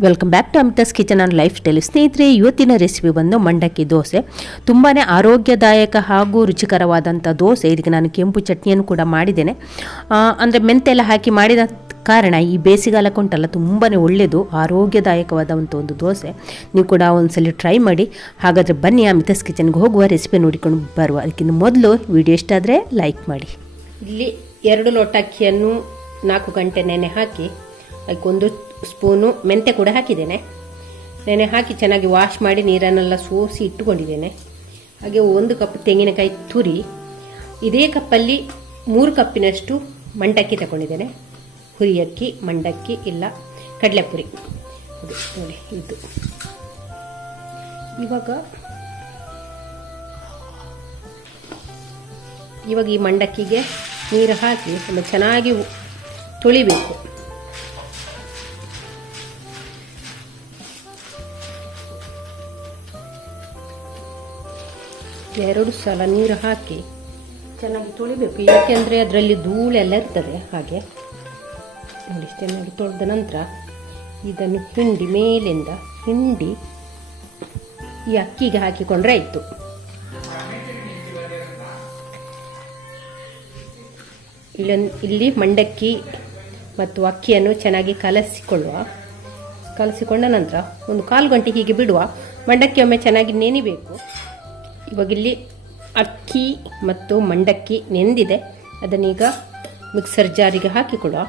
Welcome back to Amita's kitchen and life style ಸ್ನೇಹಿತರೆ, ಇವತ್ತಿನ recipe ಬಂದು ಮಂಡಕ್ಕಿ ದೋಸೆ. ತುಂಬಾ ಆರೋಗ್ಯದಾಯಕ ಹಾಗೂ ರುಚಿಕರವಾದಂಥ ದೋಸೆ. ಇದಕ್ಕೆ ನಾನು ಕೆಂಪು ಚಟ್ನಿಯನ್ನು ಕೂಡ ಮಾಡಿದ್ದೇನೆ. ಅಂದರೆ ಮೆಂತೆ ಎಲ್ಲ ಹಾಕಿ ಮಾಡಿದ ಕಾರಣ ಈ ಬೇಸಿಗೆಗಾಲಕ್ಕೆ ಉಂಟಲ್ಲ ತುಂಬಾ ಒಳ್ಳೆಯದು ಆರೋಗ್ಯದಾಯಕವಾದಂಥ ಒಂದು ದೋಸೆ. ನೀವು ಕೂಡ ಒಂದ್ಸಲ ಟ್ರೈ ಮಾಡಿ. ಹಾಗಾದರೆ ಬನ್ನಿ ಅಮಿತಾಸ್ ಕಿಚನ್ಗೆ ಹೋಗುವ ರೆಸಿಪಿ ನೋಡಿಕೊಂಡು ಬರುವ. ಅದಕ್ಕಿಂತ ಮೊದಲು ವಿಡಿಯೋ ಇಷ್ಟ ಲೈಕ್ ಮಾಡಿ. ಇಲ್ಲಿ ಎರಡು ಲೋಟ ಅಕ್ಕಿಯನ್ನು ನಾಲ್ಕು ಗಂಟೆ ನೆನೆ ಹಾಕಿ ಅದಕ್ಕೊಂದು ಸ್ಪೂನು ಮೆಂತೆ ಕೂಡ ಹಾಕಿದ್ದೇನೆ. ನೆನೆ ಹಾಕಿ ಚೆನ್ನಾಗಿ ವಾಶ್ ಮಾಡಿ ನೀರನ್ನೆಲ್ಲ ಸೋಸಿ ಇಟ್ಟುಕೊಂಡಿದ್ದೇನೆ. ಹಾಗೆ ಒಂದು ಕಪ್ ತೆಂಗಿನಕಾಯಿ ತುರಿ, ಇದೇ ಕಪ್ಪಲ್ಲಿ ಮೂರು ಕಪ್ಪಿನಷ್ಟು ಮಂಡಕ್ಕಿ ತಗೊಂಡಿದ್ದೇನೆ. ಹುರಿ ಅಕ್ಕಿ, ಮಂಡಕ್ಕಿ ಇಲ್ಲ, ಕಡಲೆಪುರಿ. ಅದು ನೋಡಿ, ಇದು. ಇವಾಗ ಇವಾಗ ಈ ಮಂಡಕ್ಕಿಗೆ ನೀರು ಹಾಕಿ ಚೆನ್ನಾಗಿ ತೊಳಿಬೇಕು. ಎರಡು ಸಲ ನೀರು ಹಾಕಿ ಚೆನ್ನಾಗಿ ತೊಳಿಬೇಕು. ಯಾಕೆಂದರೆ ಅದರಲ್ಲಿ ಧೂಳೆಲ್ಲ ಇರ್ತದೆ. ಹಾಗೆ ನೋಡಿ ಚೆನ್ನಾಗಿ ತೊಳೆದ ನಂತರ ಇದನ್ನು ಹಿಂಡಿ ಮೇಲಿಂದ ಹಿಂಡಿ ಈ ಅಕ್ಕಿಗೆ ಹಾಕಿಕೊಂಡ್ರೆ ಆಯಿತು. ಇಲ್ಲೊಂದು ಇಲ್ಲಿ ಮಂಡಕ್ಕಿ ಮತ್ತು ಅಕ್ಕಿಯನ್ನು ಚೆನ್ನಾಗಿ ಕಲಸಿಕೊಳ್ಳುವ. ಕಲಸಿಕೊಂಡ ನಂತರ ಒಂದು ಕಾಲು ಗಂಟೆ ಹೀಗೆ ಬಿಡುವ. ಮಂಡಕ್ಕಿ ಒಮ್ಮೆ ಚೆನ್ನಾಗಿ ನೆನಿಬೇಕು. ಇವಾಗ ಇಲ್ಲಿ ಅಕ್ಕಿ ಮತ್ತು ಮಂಡಕ್ಕಿ ನೆಂದಿದೆ. ಅದನ್ನೀಗ ಮಿಕ್ಸರ್ ಜಾರಿಗೆ ಹಾಕಿಕೊಡುವ.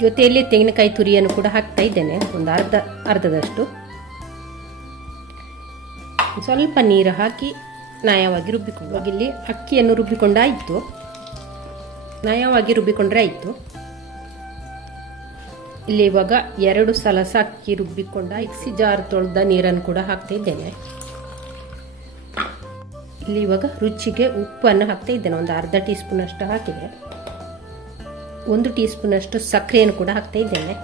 ಜೊತೆಯಲ್ಲಿ ತೆಂಗಿನಕಾಯಿ ತುರಿಯನ್ನು ಕೂಡ ಹಾಕ್ತಾ ಇದ್ದೇನೆ, ಒಂದು ಅರ್ಧ, ಅರ್ಧದಷ್ಟು. ಸ್ವಲ್ಪ ನೀರು ಹಾಕಿ ನಯವಾಗಿ ರುಬ್ಬಿಕೊಂಡು ಇವಾಗ ಇಲ್ಲಿ ಅಕ್ಕಿಯನ್ನು ರುಬ್ಬಿಕೊಂಡಾಯಿತು. ನಯವಾಗಿ ರುಬ್ಬಿಕೊಂಡ್ರೆ ಆಯಿತು. ಇಲ್ಲಿ ಇವಾಗ ಎರಡು ಸಲ ಅಕ್ಕಿ ರುಬ್ಬಿಕೊಂಡ ಮಿಕ್ಸಿ ಜಾರ್ ತೊಳೆದ ನೀರನ್ನು ಕೂಡ ಹಾಕ್ತಾ ಇದ್ದೇನೆ. ಇಲ್ಲಿ ಇವಾಗ ರುಚಿಗೆ ಉಪ್ಪನ್ನು ಹಾಕ್ತಾ ಇದ್ದೇನೆ. ಒಂದು ಅರ್ಧ ಟೀ ಸ್ಪೂನಷ್ಟು ಹಾಕಿದೆ. ಒಂದು ಟೀ ಸ್ಪೂನಷ್ಟು ಸಕ್ಕರೆಯನ್ನು ಕೂಡ ಹಾಕ್ತಾ ಇದ್ದೇನೆ.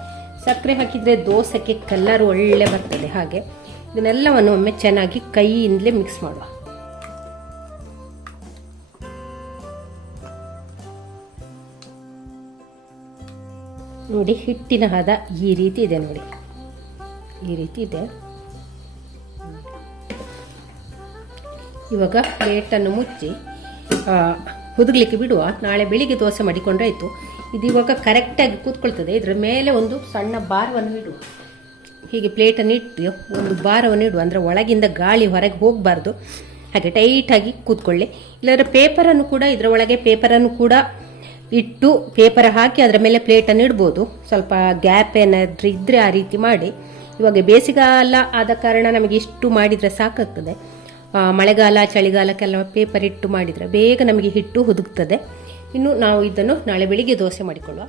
ಸಕ್ಕರೆ ಹಾಕಿದರೆ ದೋಸೆಗೆ ಕಲರ್ ಒಳ್ಳೆ ಬರ್ತದೆ ಹಾಗೆ. ಇದನ್ನೆಲ್ಲವನ್ನು ಒಮ್ಮೆ ಚೆನ್ನಾಗಿ ಕೈಯಿಂದಲೇ ಮಿಕ್ಸ್ ಮಾಡುವ. ನೋಡಿ ಹಿಟ್ಟಿನ ಹದ ಈ ರೀತಿ ಇದೆ ನೋಡಿ. ಈ ರೀತಿ ಇದೆ. ಇವಾಗ ಪ್ಲೇಟನ್ನು ಮುಚ್ಚಿ ಹುದುಗ್ಲಿಕ್ಕೆ ಬಿಡುವ, ನಾಳೆ ಬೆಳಿಗ್ಗೆ ದೋಸೆ ಮಾಡಿಕೊಂಡ್ರೆ ಆಯಿತು. ಇದು ಇವಾಗ ಕರೆಕ್ಟಾಗಿ ಕೂತ್ಕೊಳ್ತದೆ. ಇದರ ಮೇಲೆ ಒಂದು ಸಣ್ಣ ಬಾರವನ್ನು ಇಡುವ ಹೀಗೆ ಪ್ಲೇಟನ್ನು ಇಟ್ಟು, ಒಂದು ಬಾರವನ್ನು ಇಡುವ ಅಂದರೆ ಒಳಗಿಂದ ಗಾಳಿ ಹೊರಗೆ ಹೋಗಬಾರ್ದು. ಹಾಗೆ ಟೈಟಾಗಿ ಕೂತ್ಕೊಳ್ಳಿ. ಇಲ್ಲಾಂದರೆ ಪೇಪರನ್ನು ಕೂಡ, ಇದರ ಒಳಗೆ ಪೇಪರನ್ನು ಕೂಡ ಇಟ್ಟು ಪೇಪರ್ ಹಾಕಿ ಅದರ ಮೇಲೆ ಪ್ಲೇಟನ್ನು ಇಡ್ಬೋದು. ಸ್ವಲ್ಪ ಗ್ಯಾಪ್ ಏನಾದರೂ ಇದ್ದರೆ ಆ ರೀತಿ ಮಾಡಿ. ಇವಾಗ ಬೇಸಿಗೆಗಾಲ ಆದ ಕಾರಣ ನಮಗೆ ಇಷ್ಟು ಮಾಡಿದರೆ ಸಾಕಾಗ್ತದೆ. ಮಳೆಗಾಲ, ಚಳಿಗಾಲಕ್ಕೆಲ್ಲ ಪೇಪರ್ ಇಟ್ಟು ಮಾಡಿದರೆ ಬೇಗ ನಮಗೆ ಹಿಟ್ಟು ಹುದುಗ್ತದೆ ಇನ್ನು ನಾವು ಇದನ್ನು ನಾಳೆ ಬೆಳಿಗ್ಗೆ ದೋಸೆ ಮಾಡಿಕೊಳ್ಳುವ.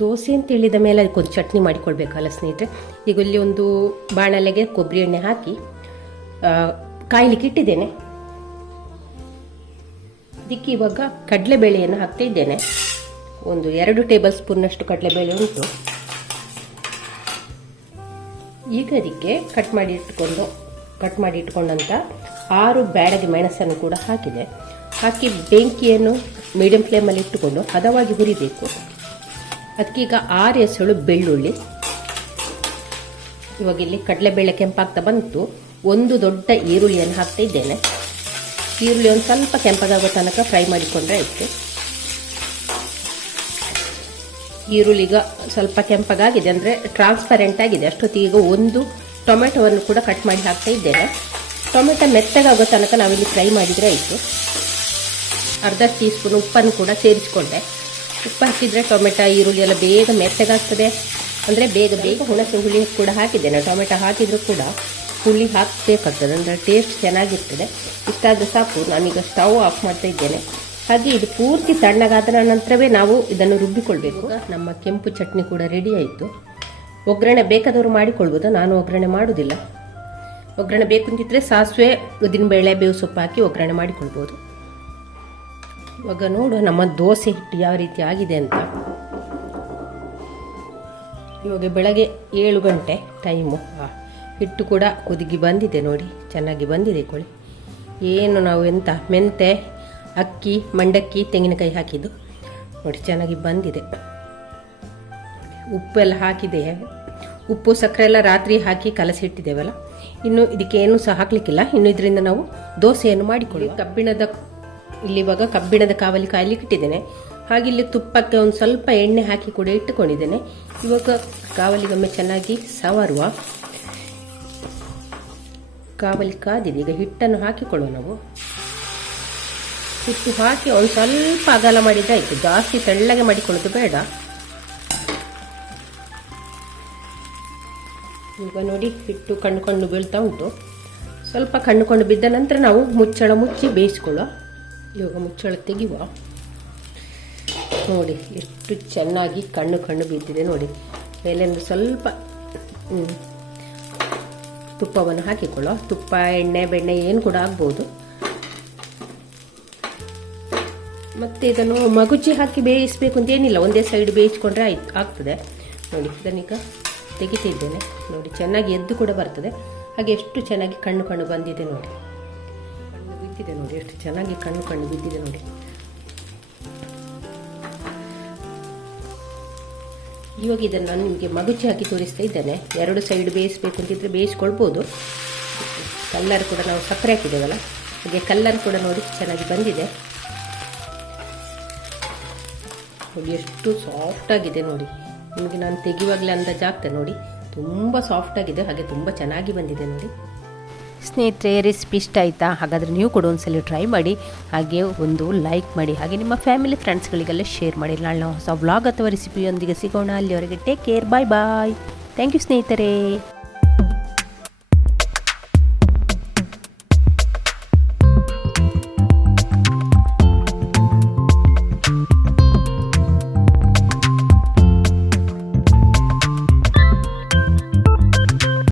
ದೋಸೆ ಅಂತ ಹೇಳಿದ ಮೇಲೆ ಅದಕ್ಕೊಂದು ಚಟ್ನಿ ಮಾಡಿಕೊಳ್ಬೇಕಲ್ಲ ಸ್ನೇಹಿತರೆ. ಈಗ ಇಲ್ಲಿ ಒಂದು ಬಾಣಲೆಗೆ ಕೊಬ್ಬರಿ ಎಣ್ಣೆ ಹಾಕಿ ಕಾಯ್ಲಿಕ್ಕೆ ಇಟ್ಟಿದ್ದೇನೆ. ಇದಕ್ಕೆ ಇವಾಗ ಕಡಲೆಬೇಳೆಯನ್ನು ಹಾಕ್ತಾ ಇದ್ದೇನೆ ಒಂದು ಎರಡು ಟೇಬಲ್ ಸ್ಪೂನ್ನಷ್ಟು ಕಡಲೆಬೇಳೆ ಉಂಟು. ಈಗ ಅದಕ್ಕೆ ಕಟ್ ಮಾಡಿ ಇಟ್ಕೊಂಡು, ಕಟ್ ಮಾಡಿ ಇಟ್ಕೊಂಡಂಥ ಆರು ಬ್ಯಾಡಗೆ ಮೆಣಸನ್ನು ಕೂಡ ಹಾಕಿದೆ. ಹಾಕಿ ಬೆಂಕಿಯನ್ನು ಮೀಡಿಯಂ ಫ್ಲೇಮಲ್ಲಿ ಇಟ್ಟುಕೊಂಡು ಹದವಾಗಿ ಹುರಿಬೇಕು. ಅದಕ್ಕೆ ಈಗ ಆರು ಎಸಳು ಬೆಳ್ಳುಳ್ಳಿ. ಇವಾಗ ಇಲ್ಲಿ ಕಡಲೆಬೇಳೆ ಕೆಂಪಾಗ್ತಾ ಬಂತು. ಒಂದು ದೊಡ್ಡ ಈರುಳ್ಳಿಯನ್ನು ಹಾಕ್ತಾ ಇದ್ದೇನೆ ಈರುಳ್ಳಿ ಒಂದು ಸ್ವಲ್ಪ ಕೆಂಪಗಾಗೋ ತನಕ ಫ್ರೈ ಮಾಡಿಕೊಂಡ್ರೆ ಆಯಿತು. ಈರುಳ್ಳಿಗ ಸ್ವಲ್ಪ ಕೆಂಪಗಾಗಿದೆ ಅಂದರೆ ಟ್ರಾನ್ಸ್ಪರೆಂಟ್ ಆಗಿದೆ. ಅಷ್ಟೊತ್ತಿಗೆ ಒಂದು ಟೊಮೆಟೊವನ್ನು ಕೂಡ ಕಟ್ ಮಾಡಿ ಹಾಕ್ತಾ ಇದ್ದೇನೆ. ಟೊಮೆಟೊ ಮೆತ್ತಗಾಗೋ ತನಕ ನಾವಿಲ್ಲಿ ಫ್ರೈ ಮಾಡಿದರೆ ಆಯಿತು. ಅರ್ಧ ಟೀ ಸ್ಪೂನ್ ಉಪ್ಪನ್ನು ಕೂಡ ಸೇರಿಸಿಕೊಂಡೆ. ಉಪ್ಪು ಹಾಕಿದರೆ ಟೊಮೆಟೊ, ಈರುಳ್ಳಿ ಎಲ್ಲ ಬೇಗ ಮೆತ್ತಗಾಗ್ತದೆ. ಅಂದರೆ ಬೇಗ ಬೇಗ ಹುಣಸೆ ಹುಳಿ ಕೂಡ ಹಾಕಿದ್ದೇನೆ. ಟೊಮೆಟೊ ಹಾಕಿದರೂ ಕೂಡ ಹುಳಿ ಹಾಕಬೇಕಾಗ್ತದೆ. ಅಂದರೆ ಟೇಸ್ಟ್ ಚೆನ್ನಾಗಿರ್ತದೆ. ಇಷ್ಟಾದರೆ ಸಾಕು. ನಾನೀಗ ಸ್ಟವ್ ಆಫ್ ಮಾಡ್ತಾ ಇದ್ದೇನೆ. ಹಾಗೆ ಇದು ಪೂರ್ತಿ ತಣ್ಣಗಾದ ನಂತರವೇ ನಾವು ಇದನ್ನು ರುಬ್ಬಿಕೊಳ್ಬೇಕು. ನಮ್ಮ ಕೆಂಪು ಚಟ್ನಿ ಕೂಡ ರೆಡಿ ಆಯಿತು. ಒಗ್ಗರಣೆ ಬೇಕಾದವರು ಮಾಡಿಕೊಳ್ಬೋದು? ನಾನು ಒಗ್ಗರಣೆ ಮಾಡೋದಿಲ್ಲ. ಒಗ್ಗರಣೆ ಬೇಕು ಅಂತಿದ್ರೆ ಸಾಸಿವೆ ಉದ್ದಿನಬೇಳೆ ಬೇವು ಸೊಪ್ಪು ಹಾಕಿ ಒಗ್ಗರಣೆ ಮಾಡಿಕೊಳ್ಬೋದು. ಇವಾಗ ನೋಡು, ನಮ್ಮ ದೋಸೆ ಹಿಟ್ಟು ಯಾವ ರೀತಿ ಆಗಿದೆ ಅಂತ. ಇವಾಗ ಬೆಳಗ್ಗೆ ಏಳು ಗಂಟೆ ಟೈಮು. ಹಿಟ್ಟು ಕೂಡ ಕುದಿಗಿ ಬಂದಿದೆ ನೋಡಿ, ಚೆನ್ನಾಗಿ ಬಂದಿದೆ ಕೋಳಿ. ಏನು ನಾವು ಎಂತ, ಮೆಂತೆ, ಅಕ್ಕಿ, ಮಂಡಕ್ಕಿ, ತೆಂಗಿನಕಾಯಿ ಹಾಕಿದ್ದು. ನೋಡಿ, ಚೆನ್ನಾಗಿ ಬಂದಿದೆ. ಉಪ್ಪೆಲ್ಲ ಹಾಕಿದೆ. ಉಪ್ಪು, ಸಕ್ಕರೆ ಎಲ್ಲ ರಾತ್ರಿ ಹಾಕಿ ಕಲಸಿಟ್ಟಿದ್ದೇವಲ್ಲ ಇನ್ನು ಇದಕ್ಕೆ ಏನು ಸಹ ಹಾಕ್ಲಿಕ್ಕಿಲ್ಲ. ಇನ್ನು ಇದರಿಂದ ನಾವು ದೋಸೆಯನ್ನು ಮಾಡಿಕೊಳ್ಳಿ ಕಬ್ಬಿಣದ, ಇಲ್ಲಿ ಇವಾಗ ಕಬ್ಬಿಣದ ಕಾವಲಿ ಕಾಯಲಿಕ್ಕೆ ಇಟ್ಟಿದ್ದೇನೆ. ಹಾಗೆ ಇಲ್ಲಿ ತುಪ್ಪಕ್ಕೆ ಒಂದು ಸ್ವಲ್ಪ ಎಣ್ಣೆ ಹಾಕಿ ಕೂಡ ಇಟ್ಟುಕೊಂಡಿದ್ದೇನೆ. ಇವಾಗ ಕಾವಲಿಗೊಮ್ಮೆ ಚೆನ್ನಾಗಿ ಸವರುವ. ಕಾವಲಿ ಕಾದಿದೆ ಈಗ ಹಿಟ್ಟನ್ನು ಹಾಕಿಕೊಳ್ಳುವ ನಾವು. ಹಿಟ್ಟು ಹಾಕಿ ಒಂದು ಸ್ವಲ್ಪ ಅಗಲ ಮಾಡಿದ್ದಾಯಿತು ಜಾಸ್ತಿ ತೆಳ್ಳಗೆ ಮಾಡಿಕೊಳ್ಳೋದು ಬೇಡ. ಈಗ ನೋಡಿ ಹಿಟ್ಟು ಕಣ್ಣು ಕಣ್ಣು ಬೀಳ್ತಾ ಉಂಟು. ಸ್ವಲ್ಪ ಕಣ್ಣುಕೊಂಡು ಕಣ್ಣು ಬಿದ್ದ ನಂತರ ನಾವು ಮುಚ್ಚಳ ಮುಚ್ಚಿ ಬೇಯಿಸ್ಕೊಳ್ಳೋ ಇವಾಗ ಮುಚ್ಚಳ ತೆಗೆಯುವ. ನೋಡಿ, ಎಷ್ಟು ಚೆನ್ನಾಗಿ ಕಣ್ಣು ಕಣ್ಣು ಬಿದ್ದಿದೆ ನೋಡಿ. ಮೇಲಿಂದ ಸ್ವಲ್ಪ ತುಪ್ಪವನ್ನು ಹಾಕಿಕೊಳ್ಳುವ ತುಪ್ಪ, ಎಣ್ಣೆ, ಬೆಣ್ಣೆ ಏನು ಕೂಡ ಆಗ್ಬೋದು. ಮತ್ತೆ ಇದನ್ನು ಮಗುಚಿ ಹಾಕಿ ಬೇಯಿಸಬೇಕು ಅಂತ ಏನಿಲ್ಲ, ಒಂದೇ ಸೈಡ್ ಬೇಯಿಸ್ಕೊಂಡ್ರೆ ಆಯ್ತು, ಆಗ್ತದೆ. ನೋಡಿ ಇದನ್ನೀಗ ತೆಗಿತಿದ್ದೇನೆ. ನೋಡಿ, ಚೆನ್ನಾಗಿ ಎದ್ದು ಕೂಡ ಬರ್ತದೆ. ಹಾಗೆ ಎಷ್ಟು ಚೆನ್ನಾಗಿ ಕಣ್ಣು ಕಣ್ಣು ಬಂದಿದೆ ನೋಡಿ. ಕಣ್ಣು ಬಿದ್ದಿದೆ ನೋಡಿ, ಎಷ್ಟು ಚೆನ್ನಾಗಿ ಕಣ್ಣು ಕಣ್ಣು ಬಿದ್ದಿದೆ ನೋಡಿ. ಇವಾಗ ಇದನ್ನು ನಾನು ನಿಮಗೆ ಮಗುಚಿ ಹಾಕಿ ತೋರಿಸ್ತಾ ಇದ್ದೇನೆ. ಎರಡು ಸೈಡ್ ಬೇಯಿಸಬೇಕು ಅಂತಿದ್ರೆ ಬೇಯಿಸ್ಕೊಳ್ಬೋದು. ಕಲ್ಲರ್ ಕೂಡ ನಾವು ಸಕ್ಕರೆ ಹಾಕಿದ್ದೇವಲ್ಲ? ಹಾಗೆ ಕಲ್ಲರ್ ಕೂಡ ನೋಡಿ ಚೆನ್ನಾಗಿ ಬಂದಿದೆ. ನೋಡಿ ಎಷ್ಟು ಸಾಫ್ಟ್ ಆಗಿದೆ ನೋಡಿ. ನಿಮಗೆ ನಾನು ತೆಗೆಯುವಾಗಲೇ ಅಂದಾಜು ಆಗ್ತದೆ ನೋಡಿ. ತುಂಬ ಸಾಫ್ಟ್ ಆಗಿದೆ, ಹಾಗೆ ತುಂಬ ಚೆನ್ನಾಗಿ ಬಂದಿದೆ ನೋಡಿ. ಸ್ನೇಹಿತರೆ ರೆಸಿಪಿ ಇಷ್ಟ ಆಯಿತಾ? ಹಾಗಾದರೆ ನೀವು ಕೂಡ ಒಂದ್ಸಲ ಟ್ರೈ ಮಾಡಿ, ಹಾಗೆ ಒಂದು ಲೈಕ್ ಮಾಡಿ, ಹಾಗೆ ನಿಮ್ಮ ಫ್ಯಾಮಿಲಿ ಫ್ರೆಂಡ್ಸ್ಗಳಿಗೆಲ್ಲ ಶೇರ್ ಮಾಡಿ. ನಾಳೆ ನಾವು ಹೊಸ ವ್ಲಾಗ್ ಅಥವಾ ರೆಸಿಪಿಯೊಂದಿಗೆ ಸಿಗೋಣ. ಅಲ್ಲಿವರೆಗೆ take care bye bye thank you ಸ್ನೇಹಿತರೆ.